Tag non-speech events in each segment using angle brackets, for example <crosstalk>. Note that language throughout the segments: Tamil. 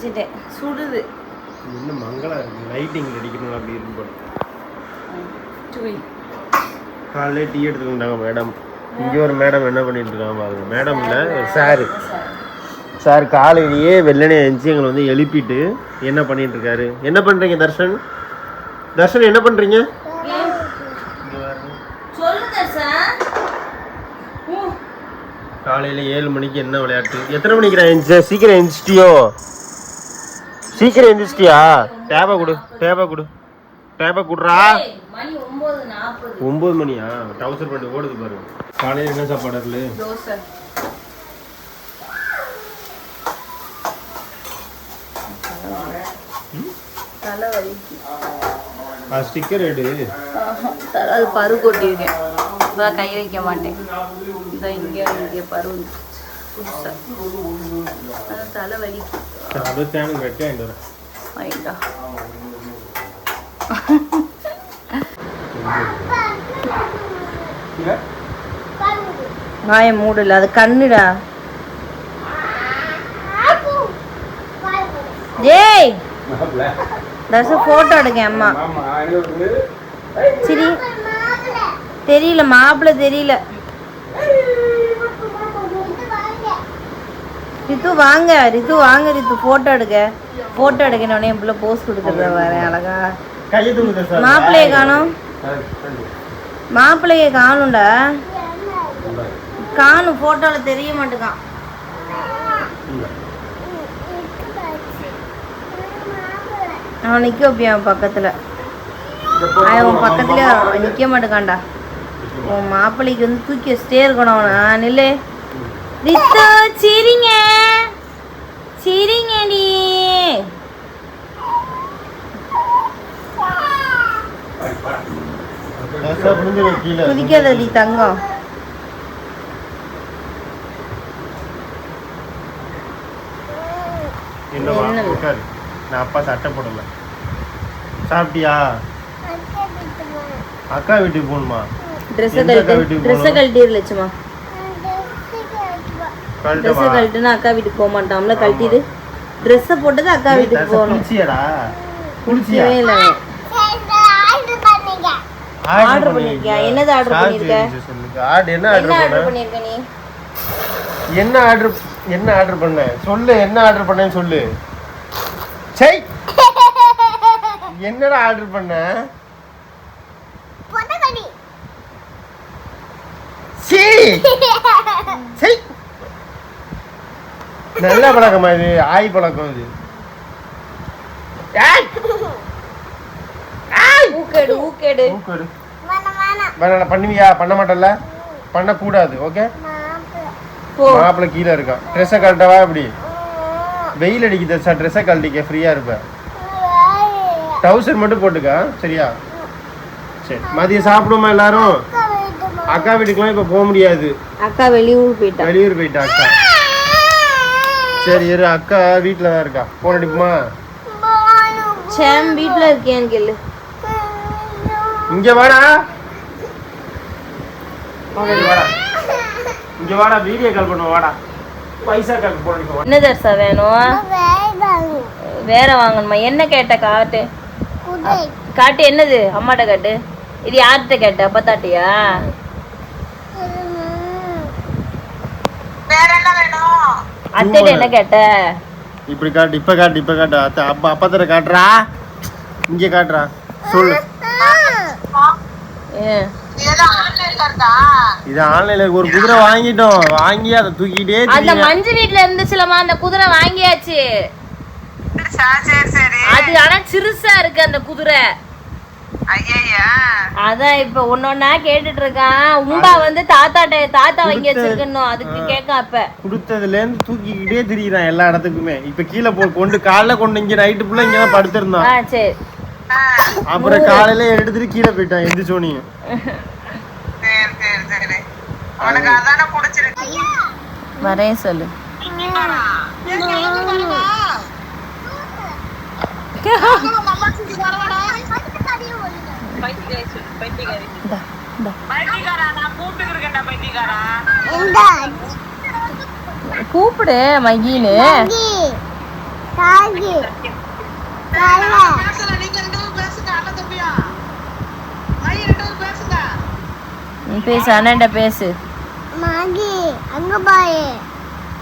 வச்சுட்டேன் சுடுது. என்ன மங்களா இருக்கு. லைட்டிங் அடிக்கணும் அப்படி இருக்கு போல. காலையிலே டீ எடுத்துக்கிட்டாங்க மேடம் இங்கே ஒரு மேடம் என்ன பண்ணிட்டு இருக்காங்க பாருங்க. மேடம் இல்லை சாரு. சார். காலையிலேயே வெள்ளனே எழுந்துச்சு எங்களை வந்து எழுப்பிட்டு என்ன பண்ணிட்டு இருக்காரு? என்ன பண்றீங்க தர்ஷன்? தர்ஷன் என்ன பண்றீங்க? காலையில ஏழு மணிக்கு என்ன விளையாட்டு? எத்தனை மணிக்கு நான் எழுந்துச்சு சீக்கிரம் எழுந்துச்சிட்டியோ சீக்கிரம் எழுந்துச்சிட்டியா டேபா கொடு டேபா கொடு. டேபா குடுறா. ஒம்பது மணியா? டவுசர் பண்ணி ஓடுது பாருங்க காலையில் என்ன சாப்பாடு இருக்கு? தோசை. அது ஸ்டிக்கர் எடு. தலை அது பரு கொட்டியிருக்கேன் இப்போ கை வைக்க மாட்டேன். இங்கே இங்கே பரு புதுசா. அது தலைவலிக்கு வாய மூடல அது கண்ணுடா. ஜேய் தர்ஷ போட்டோ எடுக்க அம்மா. சரி. தெரியல மாப்பிள்ள தெரியல. ரித்து வாங்க ரித்து வாங்க ரித்து போட்டோ எடுக்க போட்டோ எடுக்கணுன்னே என் பிள்ளை போஸ் கொடுக்குறத வரேன் அழகா. மாப்பிள்ளைய காணோம். மாப்பிள்ளைய காணும்டா காணும் போட்டோல தெரிய மாட்டேங்கான். அவன் நிக்க வைப்பியான் அவன் பக்கத்துல? அவன் பக்கத்துலயே நிக்க மாட்டேங்கான்டா. உன் மாப்பிள்ளைக்கு வந்து தூக்கி வச்சுட்டே இருக்கணும் அவனை. நில்லு. ரித்து சிரிங்க. சிரிங்கடி. குதிக்காதடி தங்கம். நான் அப்பா சட்டை போடல. சாப்பிட்டியா? அக்கா வீட்டுக்கு போகணுமா. ட்ரெஸ்ஸை கழட்டு வீட்டுக்கு ட்ரெஸ்ஸை போகணும்? கழட்டிடு லட்சுமா? ட்ரெஸ்ஸை கழட்டுனா அக்கா வீட்டுக்கு போக மாட்டான்ல கழட்டிடு. ட்ரெஸ்ஸை போட்டது அக்கா வீட்டுக்கு போகணும். குளிச்சியாடா. குளிச்சியா? குளிச்சவே இல்லை. ஆர்டர் பண்ணிருக்கியா? என்னது ஆர்டர் பண்ணிருக்க? ஆர்டர் என்ன ஆர்டர் ஆர்டர் பண்ண? பண்ணிருக்க நீ? என்ன ஆர்டர் என்ன ஆர்டர் பண்ண? சொல்லு என்ன ஆர்டர் பண்ணேன்னு சொல்லு. சை என்னடா ஆர்டர் பண்ண? சீ சை நல்ல பழக்கமா இது? ஆய் பழக்கம் இது. ஏய்! ஊக்கேடு ஊக்கேடு. மூக்கு எடு. வேணாம். பண்ணுவியா? பண்ண மாட்டல்ல? பண்ணக்கூடாது ஓகே? போ. மாப்பிள்ளை கீழே இருக்கான். ட்ரெஸ்ஸை கழட்டவா இப்படி வெயில் அடிக்குது சார் ட்ரெஸ்ஸை கழட்டிக்க ஃப்ரீயாக இருப்பேன் டவுசர் மட்டும் போட்டுக்க சரியா? சரி. மதியம் சாப்பிடுமா எல்லாரும்? அக்கா வீட்டுக்குலாம் இப்போ போக முடியாது. அக்கா வெளியூர் போயிட்டா. வெளியூர் போயிட்டா அக்கா. சரி இரு. அக்கா வீட்டில் தான் இருக்கா? போன் அடிப்புமா சேம் வீட்ல இருக்கேன்னு கேளு. இங்க வாடா. இங்க வாடா. இங்க வாடா வீடியோ கால் பண்ணுவோம் வாடா. பைசா கால் போன் என்ன தர்சா வேணும்? வேற வாங்கணுமா? என்ன கேட்ட காட்டு? காட்டு என்னது? அம்மாட்ட காட்டு. இது யார்கிட்ட கேட்ட? அப்பத்தாட்டியா? அத்தைட்ட என்ன கேட்ட? இப்படி காட்டு இப்ப காட்டு இப்ப காட்டு. அத்த அப்பா அப்பா தர காட்டுறா. இங்க காட்டுறா. சொல்லு. இது ஆன்லைன்ல ஒரு குதிரை வாங்கிட்டோம். வாங்கி அதை தூக்கிட்டே அந்த திரியுறேன். மஞ்சு வீட்ல இருந்துச்சுலமா அந்த குதிரை வாங்கியாச்சு. அது ஆனா சிறுசா இருக்கு அந்த குதிரை. அதான் இப்ப ஒன்னொன்னா கேட்டுட்டு இருக்கான் உம்பா வந்து தாத்தாட்ட தாத்தா வாங்கி வச்சிருக்கணும் அதுக்கு. கேட்க அப்ப கொடுத்ததுல இருந்து தூக்கிக்கிட்டே திரியிறான் எல்லா இடத்துக்குமே இப்ப கீழே போ கொண்டு காலைல கொண்டு இங்க நைட்டு ஃபுல்லா இங்க தான் படுத்திருந்தான் சரி அப்புறம் காலையில எடுத்துட்டு கீழே போயிட்டான் எந்திரிச்சோனியும் வரேன் சொல்லு கூப்பிடு மகின்னு. பேசு அண்ணன்ட்ட பேசு.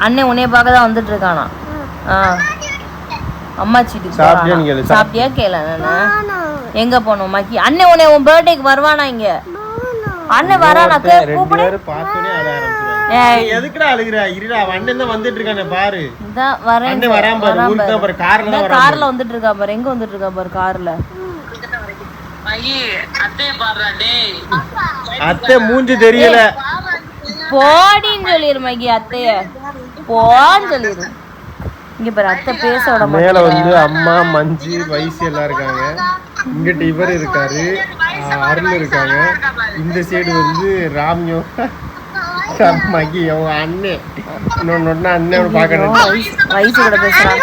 அண்ணன் உன்னைய பார்க்க தான் வந்துட்டு இருக்கானா ஆ. அம்மா சீட்டுக்கு சாப்பிட்டியான்னு கேளு? சாப்பிட்டியா கேள எங்க போனோம் மக்கி? அண்ணன் உன்னை உன் பர்த்டேக்கு வருவானா இங்க? அண்ணன் வரானா? கூப்பிடு. எதுக்குடா அழுகுற? இருடா தான் வந்துட்டு இருக்கானே பாரு. இதான் வரேன். அண்ணன் வராம பாரு, ஊருக்கு தான் பாரு, கார்ல தான் வராம கார்ல வந்துட்டு இருக்கா பாரு எங்க வந்துட்டு இருக்கா பாரு கார்ல? அத்தை மூஞ்சி தெரியல. போடின்னு சொல்லிரு மகி அத்தைய. போன்னு சொல்லிரு. இங்க பாரு அத்தை பேச விட மேல வந்து அம்மா மஞ்சு வயசு எல்லாம் இருக்காங்க. இங்கிட்ட இவர் இருக்காரு. அருள் இருக்காங்க. இந்த சைடு வந்து ராமியோ மகி அவங்க அண்ணன் இன்னொன்னு ஒண்ணு அண்ணன் பாக்கணும் வயசு கூட பேசுறான்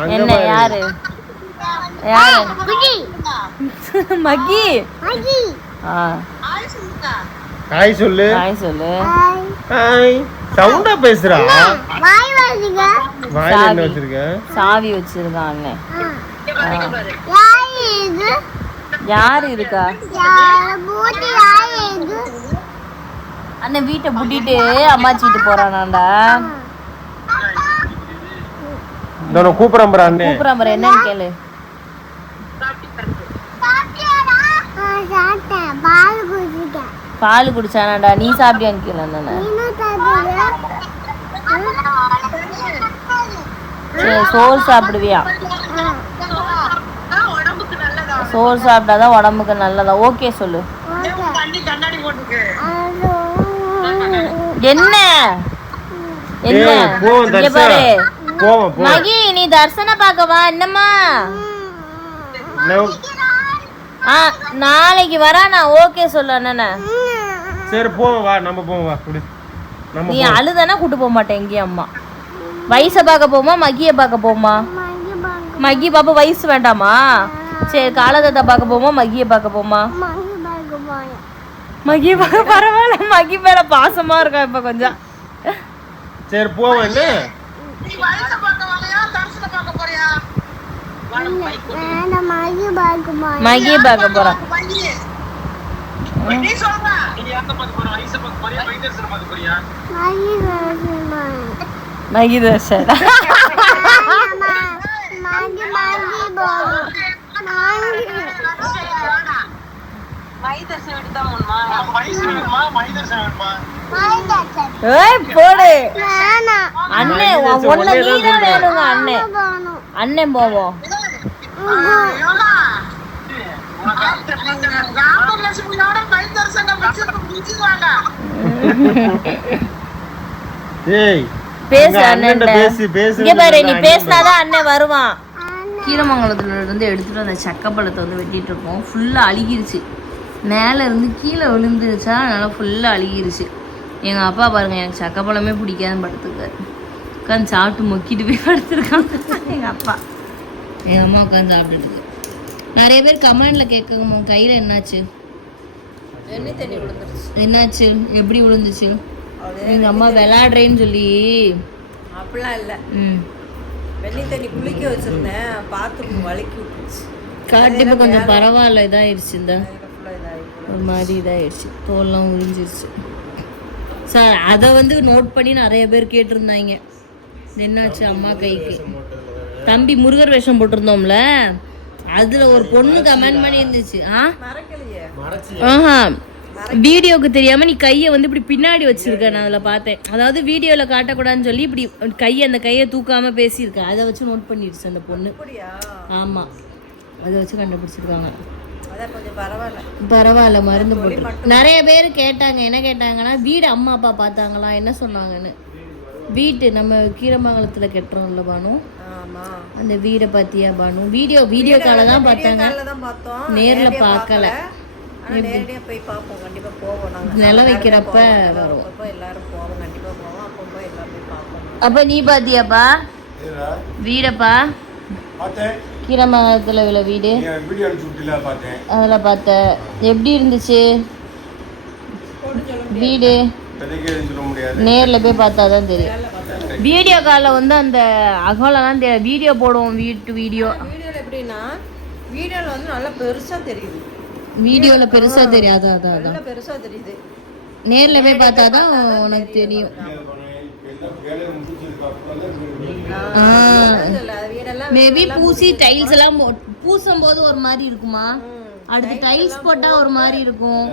அங்க என்ன. யாரு? யாரு? மகி. ஹாய் சொல்லு. ஹாய் சொல்லு. ஹாய். ஹாய் சவுண்டா பேசுறா? வாய் வருதுங்க வாயில என்ன சாவி. வச்சிருக்க? சாவி வச்சிருக்கான் அண்ணன் இது? யாரு இருக்கா? அண்ணன் வீட்டை பூட்டிட்டு அம்மாச்சிட்டு போறானாண்டா. இந்த கூப்பிடுறேன் பாரு அண்ணன் கூப்பிடுறான் பாரு என்னன்னு கேளு. பால் குடிச்சானாடா நீ சாப்பிட்டியான்னு கேளு அண்ணனை. சரி சோறு சாப்பிடுவியா? சோறு சாப்பிட்டாதான் உடம்புக்கு நல்லதா? ஓகே சொல்லு. என்ன? என்ன? பாரு. மகி நீ தர்சன பார்க்கவா என்னம்மா? ஆ நாளைக்கு வரா நான் ஓகே சொல்லு அண்ணனை. சரி போவோம் வா நம்ம போவோம் வா குடு. நீ அழுதானா கூட்டு போக மாட்டேன் எங்கேயும் அம்மா. வயசை பார்க்க போமா மகியை பார்க்க போமா? மகி பாப்பா வயசு வேண்டாமா? சரி காலதத்தை பார்க்க போமா மகியை பார்க்க போமா மகி பார்க்க பரவாயில்ல மகி மேல பாசமா இருக்கா இப்ப கொஞ்சம்? சரி போவோம் என்ன? மகியை பார்க்க பாங்க மகி போறோம் ஏய் போடு. அண்ணன் உன் ஒண்ணு நீ தான் வேணுங்க அண்ணன் போகணும் அண்ணன் போவோம். பேசு அண்ணன்ட்ட பேசு பேசு இங்க பாரு நீ பேசினாதான் அண்ணன் வருவான். கீரமங்கலத்துல இருந்து எடுத்துட்டு அந்த சக்கப்பழத்தை வந்து வெட்டிட்டு இருக்கோம் ஃபுல்லா அழுகிருச்சு. மேல இருந்து கீழே விழுந்துருச்சா அதனால ஃபுல்லா அழுகிருச்சு. எங்க அப்பா பாருங்க எனக்கு சக்கப்பழமே பிடிக்காதுன்னு படுத்துக்காரு உட்காந்து சாப்பிட்டு மொக்கிட்டு போய் படுத்துருக்காங்க எங்க அப்பா. எங்க அம்மா உட்காந்து சாப்பிட்டுட்டு இருக்கு. நிறைய பேர் கமெண்ட்ல கேட்க கையில என்னாச்சு? என்னாச்சு? எப்படி விழுந்துச்சு? எங்க அம்மா விளையாடுறேன்னு சொல்லி. அப்படிலாம் இல்லை. ம். வெண்ணி தண்ணி குளிக்க வச்சிருந்தேன். பாத்ரூம் வலிக்கி விட்டுருச்சு. காட்டு இப்போ கொஞ்சம் பரவாயில்ல இதாயிருச்சு இந்த ஒரு மாதிரி இதாயிடுச்சு. தோல்லாம் உறிஞ்சிருச்சு. சார் அதை வந்து நோட் பண்ணி நிறைய பேர் கேட்டிருந்தாங்க. என்னாச்சு அம்மா கைக்கு? தம்பி முருகர் வேஷம் போட்டிருந்தோம்ல? அதுல ஒரு பொண்ணு கமெண்ட் பண்ணி இருந்துச்சு ஆ? ஆஹா. வீடியோக்கு தெரியாம நீ கையை வந்து இப்படி பின்னாடி வச்சிருக்க நான் அதுல பார்த்தேன். அதாவது வீடியோல காட்டக்கூடாதுன்னு சொல்லி இப்படி கையை அந்த கையை தூக்காம பேசியிருக்க. அதை வச்சு நோட் பண்ணிடுச்சு அந்த பொண்ணு. ஆமா. அதை வச்சு கண்டுபிடிச்சிருக்காங்க. பரவாயில்ல. மருந்து போட்டு. நிறைய பேர் கேட்டாங்க என்ன கேட்டாங்கன்னா வீடு அம்மா அப்பா பார்த்தாங்களா என்ன சொன்னாங்கன்னு. வீட்டு நம்ம கீரமங்கலத்துல கெட்டுறோம்ல பானு. ஆமா. அந்த வீடை பார்த்தியா பானு? வீடியோ வீடியோ கால தான் பார்த்தாங்க. நேர்ல பார்க்கல. ஆனா நேரடியா போய் பார்ப்போம் கண்டிப்பா போவோம். நாங்க நிலம் வைக்கிறப்ப வரும். அப்பப்போ எல்லாரும் போவோம். கண்டிப்பா போவோம். அப்போ போய் எல்லாரும் போய் பார்ப்போம் அப்ப நீ பாத்தியாப்பா? வீடப்பா? பார்த்தேன். கீரமங்கலத்துல உள்ள வீடு. அதில் பார்த்த எப்படி இருந்துச்சு? வீடு. நேர்ல போய் பார்த்தா தான் தெரியும். வீடியோ காலில் வந்து அந்த அகலெல்லாம் வீடியோ போடுவோம் வீட்டு வீடியோ. வீடியோல எப்படின்னா வீடியோல வந்து நல்லா பெருசா தெரியுது. வீடியோவில் பெருசாக தெரியாது? அதான் அதான் நல்லா பெருசா தெரியுது. நேரில் போய் பார்த்தா தான் உனக்கு தெரியும். மேபி பூசி டைல்ஸ் எல்லாம் பூசும் போது ஒரு மாதிரி இருக்குமா? அடுத்து டைல்ஸ் போட்டா ஒரு மாதிரி இருக்கும்.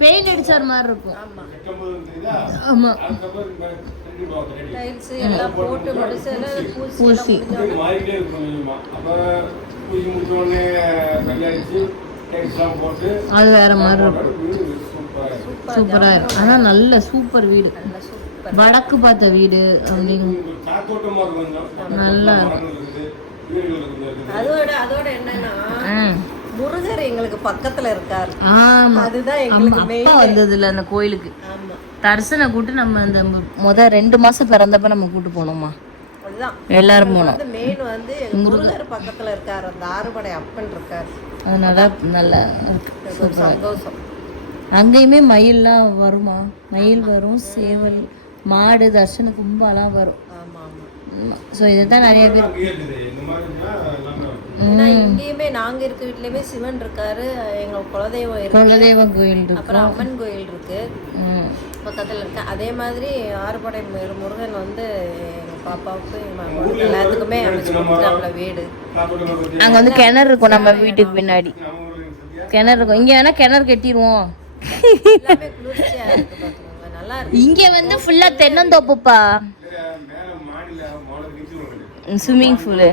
பெயிண்ட் அடிச்ச ஒரு மாதிரி இருக்கும். ஆமா. பூசி அது வேற மாதிரி இருக்கும். சூப்பரா இருக்கும். ஆனா நல்ல சூப்பர் வீடு. சூப்பர் வடக்கு பார்த்த வீடு அப்படின்னு நல்லா அதோட அதோட என்னன்னா. முருகர் எங்களுக்கு பக்கத்துல இருக்காரு. ஆமா. அதுதான் எங்களுக்கு அப்பா வந்ததுல அந்த கோயிலுக்கு. ஆமா. தரிசனை கூட்டு நம்ம அந்த முத ரெண்டு மாசம் பிறந்தப்ப நம்ம கூட்டு போனோமா? எல்லாரும் போனோம். மெயின் வந்து முருகர் பக்கத்துல இருக்காரு. அந்த ஆறுபடை அப்பன் இருக்காரு. அதனால நல்லா சந்தோஷம் அங்கேயுமே மயில்லாம் வருமா? மயில் வரும் சேவல் மாடு தர்ஷன கும்பாலாம் வரும். ஆமா ஆமா. ஸோ இதுதான் நிறைய பேர் இங்கேயுமே நாங்க இருக்க வீட்லயுமே சிவன் இருக்காரு எங்க குலதெய்வம் இருக்கு. குலதெய்வம் கோயில் இருக்கு அப்புறம் அம்மன் கோயில் இருக்கு. ம். பக்கத்துல இருக்கு. அதே மாதிரி ஆறுபடை முரு- முருகன் வந்து பாப்பாவுக்கு எல்லாத்துக்குமே அமைச்சு வீடு. அங்க வந்து கிணறு இருக்கும் நம்ம வீட்டுக்கு பின்னாடி. கிணறு இருக்கும். இங்க வேணா கிணறு கட்டிடுவோம் எல்லாமே குளிர்ச்சியா இருக்கு பாத்துக்கோங்க. நல்லா இருக்கு. இங்க வந்து ஃபுல்லா தென்னந்தோப்புப்பா. Swimming pool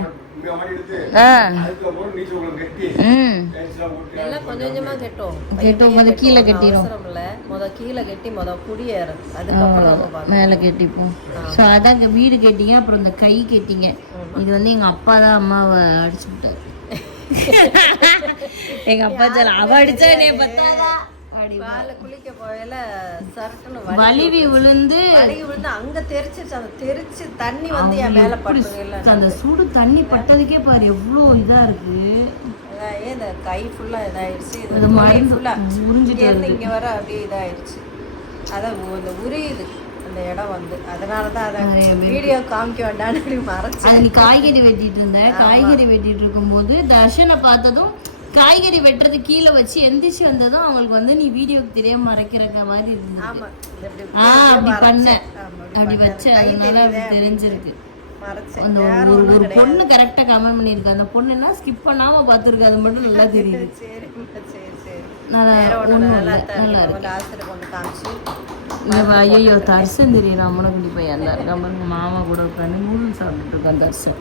கெட்டோம். கெட்டும் போது கீழே இல்ல. முத கீழே கட்டி முத பார்க்கணும் மேலே கட்டிப்போம். ஸோ அதான் இங்கே வீடு கட்டிங்க அப்புறம் இந்த கை கட்டிங்க. இது வந்து எங்கள் அப்பா தான் அம்மாவை அடிச்சு விட்டாரு <laughs> எங்கள் அப்பா சொல்ல அவ அடிச்சா குளிக்க வலி வலிவி விழுந்து அங்க தெரிச்சிருச்சு. அந்த தெரிச்சு தண்ணி வந்து என் மேல இல்ல அந்த சுடு தண்ணி பட்டதுக்கே பாரு எவ்வளோ இதா இருக்கு. இந்த கை ஃபுல்லா இதாயிடுச்சு. இது அது மருந்து ஃபுல்லா உறிஞ்சிட்டு இங்க இருந்து இங்க வர அப்படியே இதாயிடுச்சு. அதான் இந்த உரியுது அந்த இடம் வந்து. அதனால தான் அதை வீடியோ காமிக்க வேண்டாம்னு மறைச்சு நீ காய்கறி வெட்டிட்டு இருந்த. காய்கறி வெட்டிட்டு இருக்கும்போது தர்ஷனை பார்த்ததும் காய்கறி வெட்டுறது கீழே வச்சு எந்திரிச்சு வந்ததும் அவங்களுக்கு வந்து நீ வீடியோக்கு தெரியாம மறைக்கிற மாதிரி இருந்தது. ஆ அப்படி பண்ண. அப்படி வச்ச. அதனால தெரிஞ்சிருக்கு. அந்த ஒரு பொண்ணு கரெக்டா கமெண்ட் பண்ணிருக்கு அந்த பொண்ணு என்ன? ஸ்கிப் பண்ணாம பாத்துருக்கு அது மட்டும் நல்லா இருக்கு. இந்த ஐயோ தர்சன் தெரியும் பையன் தான் இருக்கான் பாருங்க மாமா கூட உட்காந்து நூடுல்ஸ் சாப்பிட்டுட்டு இருக்கான் தர்சன்